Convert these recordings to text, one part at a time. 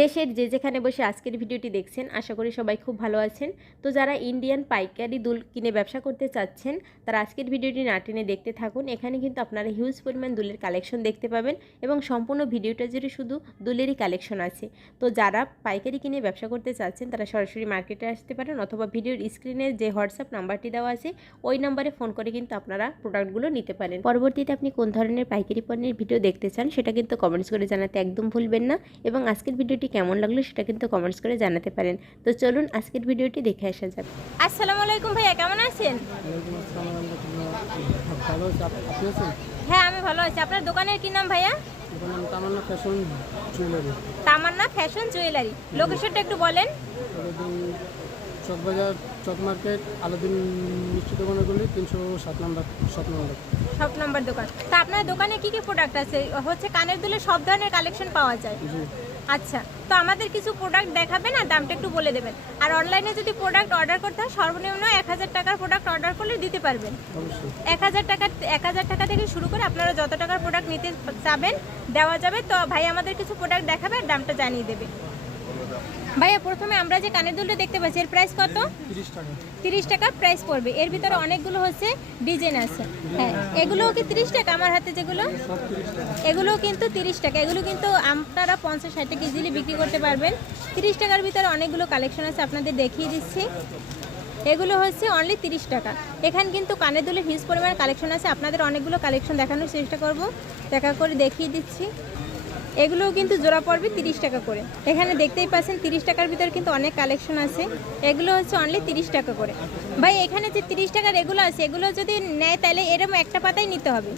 দেশের যে যেখানে বসে আজকের ভিডিওটি দেখছেন, আশা করি সবাই খুব ভালো আছেন। তো যারা ইন্ডিয়ান পাইকারি দুল কিনে ব্যবসা করতে চাচ্ছেন, তারা আজকের ভিডিওটি না টেনে দেখতে থাকুন। এখানে কিন্তু আপনারা হিউজ পরিমাণ দুলের কালেকশন দেখতে পাবেন এবং সম্পূর্ণ ভিডিওটা জুড়ে শুধু দুলেরই কালেকশন আছে। তো যারা পাইকারি কিনে ব্যবসা করতে চাচ্ছেন, তারা সরাসরি মার্কেটে আসতে পারেন অথবা ভিডিওর স্ক্রিনে যে হোয়াটসঅ্যাপ নাম্বারটি দেওয়া আছে, ওই নাম্বারে ফোন করে কিন্তু আপনারা প্রোডাক্টগুলো নিতে পারেন। পরবর্তীতে আপনি কোন ধরনের পাইকারি পণ্যের ভিডিও দেখতে চান, সেটা কিন্তু কমেন্টস করে জানাতে একদম ভুলবেন না। এবং আজকের ভিডিওটি কেমন লাগল সেটা কিন্তু কমেন্টস করে জানাতে পারেন। তো চলুন আজকের ভিডিওটি দেখে আসা যাক। আসসালামু আলাইকুম ভাইয়া কেমন আছেন? হ্যাঁ আমি ভালো আছি। আপনার দোকানের কি নাম ভাইয়া? Tamanna fashion jewellery. Tamanna fashion jewellery. লোকেশনটা একটু বলেন। চকবাজার চক মার্কেট আলাদিন মিষ্টি দোকানে গলি তিনশো সাত নম্বর সাত নম্বর। সব নাম্বার দোকান। তা আপনার দোকানে কি কি প্রোডাক্ট আছে? হচ্ছে কানের দুলে সব ধরনের কালেকশন পাওয়া যায়। আচ্ছা তো আমাদের কিছু প্রোডাক্ট দেখাবেন আর দামটা একটু বলে দেবেন। আর অনলাইনে যদি প্রোডাক্ট অর্ডার করতে হয় সর্বনিম্ন এক হাজার টাকার প্রোডাক্ট অর্ডার করলে দিতে পারবেন। এক হাজার টাকা এক হাজার টাকা থেকে শুরু করে আপনারা যত টাকার প্রোডাক্ট নিতে চাবেন দেওয়া যাবে তো ভাই আমাদের কিছু প্রোডাক্ট দেখাবে আর দামটা জানিয়ে দেবে। ভাইয়া প্রথমে আমরা যে কানের দুলটা দেখতে পাচ্ছি এর প্রাইস কত? তিরিশ টাকা। প্রাইস পড়বে। এর ভিতরে অনেকগুলো হচ্ছে ডিজাইন আছে। হ্যাঁ এগুলোও কি তিরিশ টাকা আমার হাতে যেগুলো? সব তিরিশ টাকা। এগুলো কিন্তু তিরিশ টাকা। এগুলো কিন্তু আপনারা পঞ্চাশ ষাট টাকা ইজিলি বিক্রি করতে পারবেন। তিরিশ টাকার ভিতরে অনেকগুলো কালেকশন আছে আপনাদের দেখিয়ে দিচ্ছি। এগুলো হচ্ছে অনলি তিরিশ টাকা। এখানে কিন্তু কানের দুলের হিউজ পরিমাণ কালেকশন আছে। আপনাদের অনেকগুলো কালেকশন দেখানোর চেষ্টা করব। দেখা করে দেখিয়ে দিচ্ছি। এগুলোও কিন্তু জোড়া পড়বে তিরিশ টাকা করে। এখানে দেখতেই পাচ্ছেন তিরিশ টাকার ভিতরে কিন্তু অনেক কালেকশন আছে। এগুলো হচ্ছে অনলি তিরিশ টাকা করে। ভাই, এখানে যে তিরিশ টাকার এগুলো আছে, এগুলো যদি নেয় তাহলে এরকম একটা পাতাই নিতে হবে।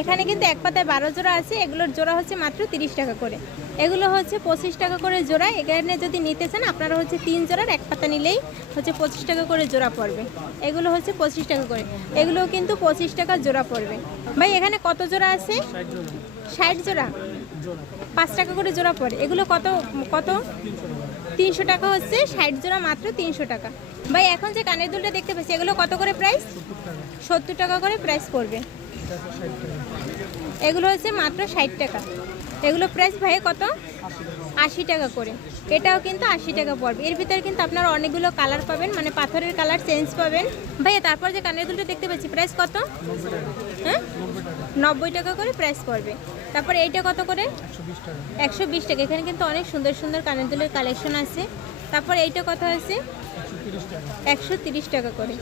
এখানে কিন্তু এক পাতায় বারো জোড়া আছে, এগুলোর জোড়া হচ্ছে মাত্র তিরিশ টাকা করে। এগুলো হচ্ছে পঁচিশ টাকা করে জোড়া। এখানে যদি নিতে চান, আপনারা হচ্ছে তিন জোড়ার এক পাতা নিলেই হচ্ছে পঁচিশ টাকা করে জোড়া পড়বে। এগুলো হচ্ছে পঁচিশ টাকা করে। এগুলোও কিন্তু পঁচিশ টাকা জোড়া পড়বে। ভাই, এখানে কত জোড়া আছে? ষাট জোড়া। পাঁচ টাকা করে জোড়া পড়ে। এগুলো কত কত? তিনশো টাকা হচ্ছে, ষাট জোড়া মাত্র তিনশো টাকা। ভাই, এখন যে কানের দুলটা দেখতে পাচ্ছি, এগুলো কত করে প্রাইস সত্তর টাকা করে প্রাইস পড়বে। এগুলো হচ্ছে মাত্র ষাট টাকা। এগুলো প্রাইস ভাই কত? আশি টাকা করে। এটাও কিন্তু আশি টাকা পড়বে। এর ভিতরে কিন্তু আপনারা অনেকগুলো কালার পাবেন মানে পাথরের কালার চেঞ্জ পাবেন। ভাইয়া, তারপর যে কানের দুলটা দেখতে পাচ্ছি প্রাইস কত? হ্যাঁ? নব্বই টাকা করে প্রাইস পড়বে। তারপর এইটা কত করে? একশো বিশ টাকা। এখানে কিন্তু অনেক সুন্দর সুন্দর কানের দুলের কালেকশন আছে। তারপর এইটা কত আছে একশো তিরিশ টাকা করে।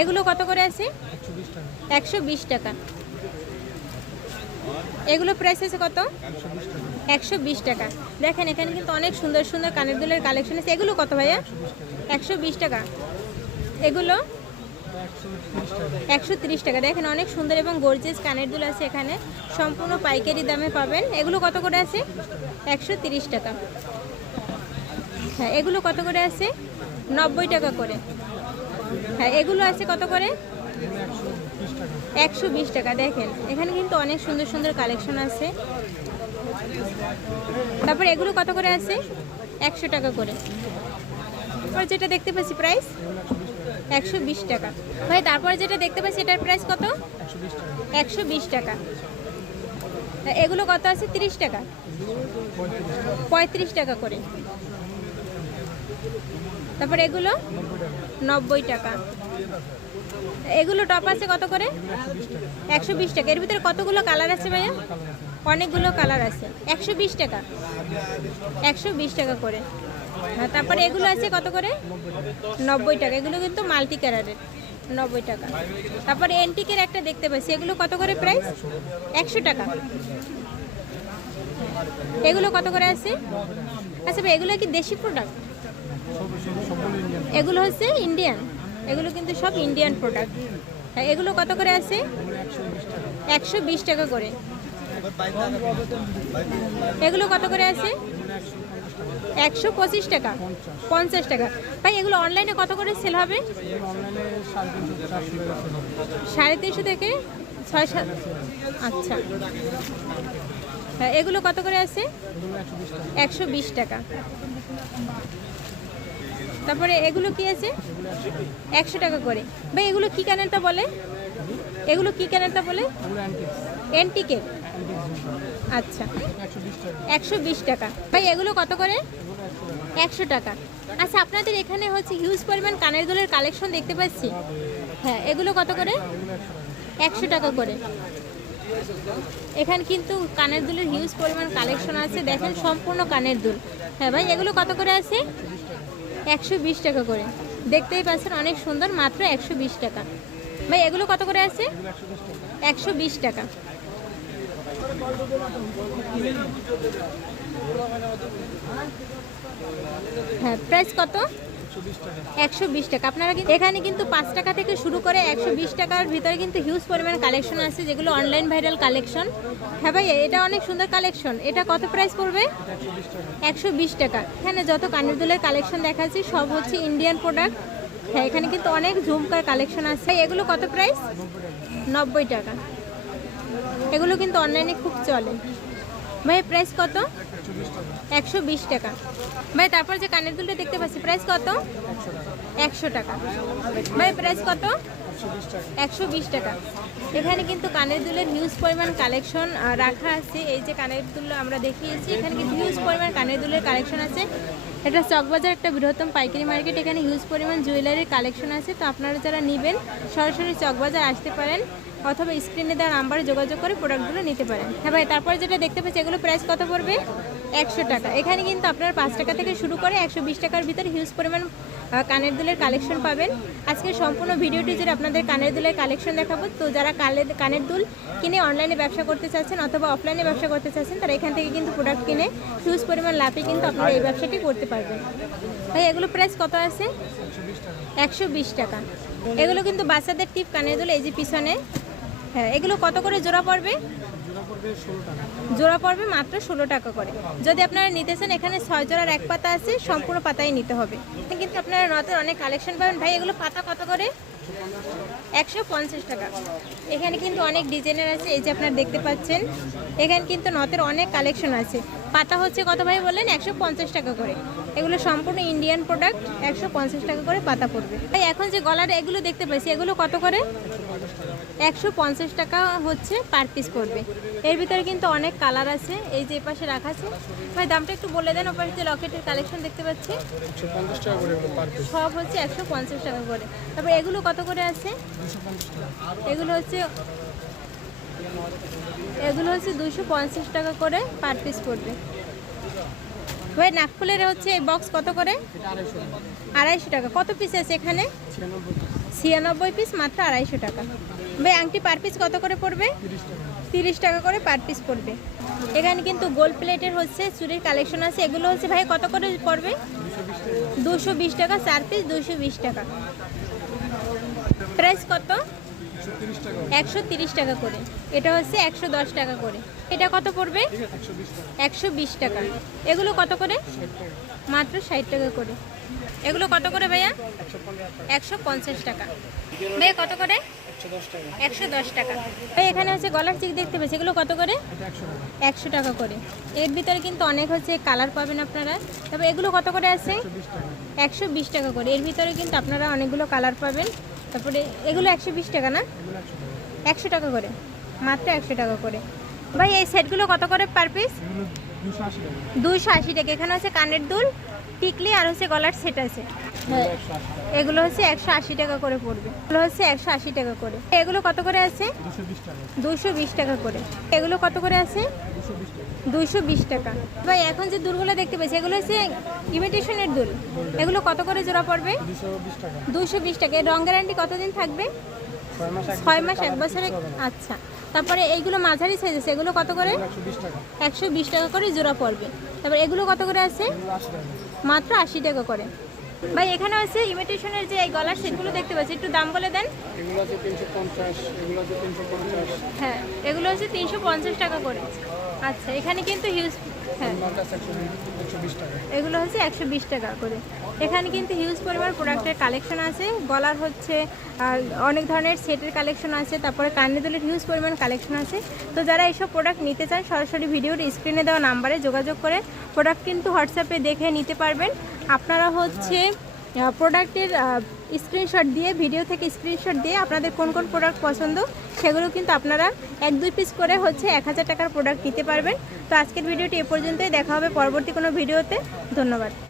এগুলো কত করে আছে? একশো বিশ টাকা। এগুলো প্রাইস আছে কত? একশো বিশ টাকা। দেখেন, এখানে কিন্তু অনেক সুন্দর সুন্দর কানের দুলের কালেকশন আছে। এগুলো কত ভাইয়া? একশো বিশ টাকা। এগুলো একশো তিরিশ টাকা। দেখেন, অনেক সুন্দর এবং গর্জিয়াস কানের দুল আছে এখানে। সম্পূর্ণ পাইকারি দামে পাবেন। এগুলো কত করে আছে? একশো তিরিশ টাকা। হ্যাঁ এগুলো কত করে আছে? নব্বই টাকা করে। হ্যাঁ এগুলো আছে কত করে? একশো বিশ টাকা। দেখেন, এখানে কিন্তু অনেক সুন্দর সুন্দর কালেকশন আছে। তারপর এগুলো কত করে আছে? একশো টাকা করে। তারপর যেটা দেখতে পাচ্ছি, প্রাইস? একশো বিশ টাকা। ভাই তারপর যেটা দেখতে পাচ্ছি এটার প্রাইস কত? একশো বিশ টাকা। এগুলো কত আছে? তিরিশ টাকা। পঁয়ত্রিশ টাকা করে। তারপর এগুলো? নব্বই টাকা। এগুলো টপ আছে কত করে? একশো বিশ টাকা। এর ভিতরে কতগুলো কালার আছে ভাইয়া? অনেকগুলো কালার আছে। একশো বিশ টাকা। একশো বিশ টাকা করে। হ্যাঁ তারপরে এগুলো আছে কত করে? নব্বই টাকা। এগুলো কিন্তু মাল্টি কালারের নব্বই টাকা। তারপরে এন্টিকের একটা দেখতে পাচ্ছি। এগুলো কত করে প্রাইস একশো টাকা। এগুলো কত করে আছে? আচ্ছা ভাই, এগুলো কি দেশি প্রোডাক্ট এগুলো হচ্ছে ইন্ডিয়ান এগুলো কিন্তু সব ইন্ডিয়ান প্রোডাক্ট এগুলো কত করে আছে? একশো টাকা করে। এগুলো কত করে আছে? একশো পঁচিশ টাকা, পঞ্চাশ টাকা। ভাই, এগুলো অনলাইনে কত করে সেল হবে? সাড়ে তিনশো থেকে ছয় সাত আচ্ছা। হ্যাঁ এগুলো কত করে আছে? একশো বিশ টাকা। তারপরে এগুলো কি আছে? একশো টাকা করে। ভাই, এগুলো কি ক্যানেলটা বলে? এগুলো কি ক্যানেলটা বলে? এনটিকে আচ্ছা। একশো বিশ টাকা। ভাই, এগুলো কত করে? একশো টাকা। আচ্ছা আপনাদের এখানে হচ্ছে হিউজ পরিমাণ কানের দুলের কালেকশন দেখতে পাচ্ছি? হ্যাঁ এগুলো কত করে? একশো টাকা করে। এখানে কিন্তু কানের দুলের হিউজ পরিমাণ কালেকশন আছে। দেখেন সম্পূর্ণ কানের দুল। হ্যাঁ ভাই, এগুলো কত করে আছে? একশো বিশ টাকা করে। দেখতেই পাচ্ছেন অনেক সুন্দর, মাত্র একশো বিশ টাকা। ভাই, এগুলো কত করে আছে? একশো বিশ টাকা। হ্যাঁ প্রাইস কত? একশো বিশ টাকা। আপনারা কিন্তু এখানে কিন্তু পাঁচ টাকা থেকে শুরু করে একশো বিশ টাকার ভিতরে কিন্তু হিউজ পরিমাণ কালেকশন আছে, যেগুলো অনলাইন ভাইরাল কালেকশন হ্যাঁ ভাই, এটা অনেক সুন্দর কালেকশন এটা কত প্রাইস পড়বে? একশো বিশ টাকা। এখানে যত কানের দুলের কালেকশন দেখাচ্ছি, সব হচ্ছে ইন্ডিয়ান প্রোডাক্ট হ্যাঁ এখানে কিন্তু অনেক ঝুমকার কালেকশন আছে। এগুলো কত প্রাইস নব্বই টাকা। এগুলো কিন্তু অনলাইনে খুব চলে। ভাই প্রাইস কত? একশো বিশ টাকা। ভাই, তারপর যে কানের দুলটা দেখতে পাচ্ছি প্রাইস কত? একশো টাকা। ভাই প্রাইস কত? একশো বিশ টাকা। এখানে কিন্তু কানের দুলের হিউজ পরিমাণ কালেকশন রাখা আছে। এই যে কানের দুল আমরা দেখিয়েছি, এখানে কিন্তু হিউজ পরিমাণ কানের দুলের কালেকশন আছে। এটা চকবাজার একটা বৃহত্তম পাইকারি মার্কেট এখানে হিউজ পরিমাণ জুয়েলারির কালেকশন আছে। তো আপনারা যারা নেবেন, সরাসরি চকবাজার আসতে পারেন। অথবা স্ক্রিনে দেওয়া নাম্বারে যোগাযোগ করে প্রোডাক্টগুলো নিতে পারেন। হ্যাঁ ভাই, তারপরে যেটা দেখতে পাচ্ছি, এগুলো প্রাইস কত পড়বে? একশো টাকা। এখানে কিন্তু আপনার পাঁচ টাকা থেকে শুরু করে একশো বিশ টাকার ভিতরে হিউজ পরিমাণ কানের দুলের কালেকশন পাবেন। আজকে সম্পূর্ণ ভিডিওটি জুড়ে আপনাদের কানের দুলের কালেকশন দেখাবো, তো যারা কালে, কানের দুল কিনে অনলাইনে ব্যবসা করতে চাচ্ছেন অথবা অফলাইনে ব্যবসা করতে চাচ্ছেন, তারা এখান থেকে কিন্তু প্রোডাক্ট কিনে হিউজ পরিমাণ লাভে কিন্তু আপনারা এই ব্যবসাটি করতে পারবেন। ভাই, এগুলো প্রাইস কত আছে? একশো বিশ টাকা। এগুলো কিন্তু বাচ্চাদের টিপ কানের দুল, এই যে পিছনে। হ্যাঁ এগুলো কত করে জোড়া পড়বে? জোড়া পড়বে মাত্র ষোলো টাকা করে। যদি আপনারা নিতে চান এখানে ছয় জোড়ার এক পাতা আছে সম্পূর্ণ পাতাই নিতে হবে। কিন্তু আপনারা নতের অনেক কালেকশন পাবেন। ভাই এগুলো পাতা কত করে? একশো পঞ্চাশ টাকা। এখানে কিন্তু অনেক ডিজাইনের আছে এই যে আপনারা দেখতে পাচ্ছেন। এখানে কিন্তু নতের অনেক কালেকশন আছে। পাতা হচ্ছে কত ভাই বললেন? একশো পঞ্চাশ টাকা করে। এগুলো সম্পূর্ণ ইন্ডিয়ান প্রোডাক্ট একশো পঞ্চাশ টাকা করে পাতা পড়বে। ভাই এখন যে গলার এগুলো দেখতে পাচ্ছি এগুলো কত করে? একশো পঞ্চাশ টাকা হচ্ছে পার পিস পড়বে। এর ভিতরে কিন্তু অনেক কালার আছে এই যে পাশে রাখা আছে। ভাই দামটা একটু বলে দেন ওপাশে যে লকেটের কালেকশন দেখতে পাচ্ছি। একশো পঞ্চাশ টাকা করে পার পিস সব হচ্ছে একশো পঞ্চাশ টাকা করে। তারপর এগুলো কত করে আছে? এগুলো হচ্ছে এগুলো হচ্ছে দুশো পঞ্চাশ টাকা করে পার পিস পড়বে। ভাই নাকফুলের হচ্ছে এই বক্স কত করে? আড়াইশো টাকা। কত পিস আছে এখানে? ছিয়ানব্বই পিস মাত্র আড়াইশো টাকা। ভাই, আংটি পার পিস কত করে পড়বে? তিরিশ টাকা করে পার পিস পড়বে। এখানে কিন্তু গোল্ড প্লেটের হচ্ছে চুরির কালেকশন আছে। এগুলো হচ্ছে ভাই, কত করে পড়বে? দুশো বিশ টাকা চার পিস দুশো বিশ টাকা। প্রাইস কত? একশো তিরিশ টাকা করে। এটা হচ্ছে একশো দশ টাকা করে। এটা কত পড়বে? একশো বিশ টাকা। এগুলো কত করে? মাত্র ষাট টাকা করে। এগুলো কত করে ভাইয়া? একশো পঞ্চাশ টাকা। ভাইয়া, কত করে? একশো দশ টাকা। এখানে হচ্ছে গলার চিক দেখতে পেয়েছি এগুলো কত করে? একশো টাকা করে। এর ভিতরে কিন্তু অনেক হচ্ছে কালার পাবেন আপনারা। তবে এগুলো কত করে আছে? একশো বিশ টাকা করে। এর ভিতরে কিন্তু আপনারা অনেকগুলো কালার পাবেন। তারপরে এগুলো একশো বিশ টাকা না? একশো টাকা করে। মাত্র একশো টাকা করে। ভাই এই সেটগুলো কত করে পার পিস দুশো আশি টাকা। এখানে হচ্ছে কানের দুল টিকলি আর হচ্ছে গলার সেট আছে। এগুলো হচ্ছে একশো আশি টাকা করে পড়বে। এগুলো হচ্ছে একশো আশি টাকা করে। এগুলো কত করে আছে? দুশো বিশ টাকা করে। এগুলো কত করে আছে? দুশো বিশ টাকা। ভাই, এখন যে দুলগুলো দেখতে পাচ্ছি এগুলো হচ্ছে ইমিটেশনের দুল। এগুলো কত করে জোড়া পড়বে? দুশো বিশ টাকা। রং গ্যারান্টি কতদিন থাকবে? ছয় মাস, এক বছরে। আচ্ছা। তারপরে এইগুলো মাঝারি সাইজ আছে, এগুলো কত করে? একশো বিশ টাকা করে জোড়া পড়বে। তারপর এগুলো কত করে আছে? মাত্র আশি টাকা করে। ভাই এখানে আছে ইমিটেশনের যে এই গলার সেটগুলো দেখতে পাচ্ছি। একটু দাম বলে দেন। এগুলো আছে তিনশো পঞ্চাশ এগুলো আছে তিনশো পঞ্চাশ। হ্যাঁ এগুলো হচ্ছে তিনশো পঞ্চাশ টাকা করে। আচ্ছা এখানে কিন্তু হিউজ হ্যাঁ। এগুলো হচ্ছে একশো বিশ টাকা করে। এখানে কিন্তু হিউজ পরিমাণ প্রোডাক্টের কালেকশন আছে। গলার হচ্ছে আর অনেক ধরনের সেটের কালেকশন আছে। তারপরে কান্নে দুলের হিউজ পরিমাণ কালেকশন আছে। তো যারা এইসব প্রোডাক্ট নিতে চান সরাসরি ভিডিওর স্ক্রিনে দেওয়া নাম্বারে যোগাযোগ করে প্রোডাক্ট কিন্তু হোয়াটসঅ্যাপে দেখে নিতে পারবেন। আপনারা হচ্ছে প্রোডাক্টের স্ক্রিনশট দিয়ে ভিডিও থেকে স্ক্রিনশট দিয়ে আপনাদের কোন কোন প্রোডাক্ট পছন্দ, সেগুলো কিন্তু আপনারা এক দুই পিস করে হচ্ছে এক হাজার টাকার প্রোডাক্ট নিতে পারবেন। তো আজকের ভিডিওটি এ পর্যন্তই। দেখা হবে পরবর্তী কোনো ভিডিওতে ধন্যবাদ।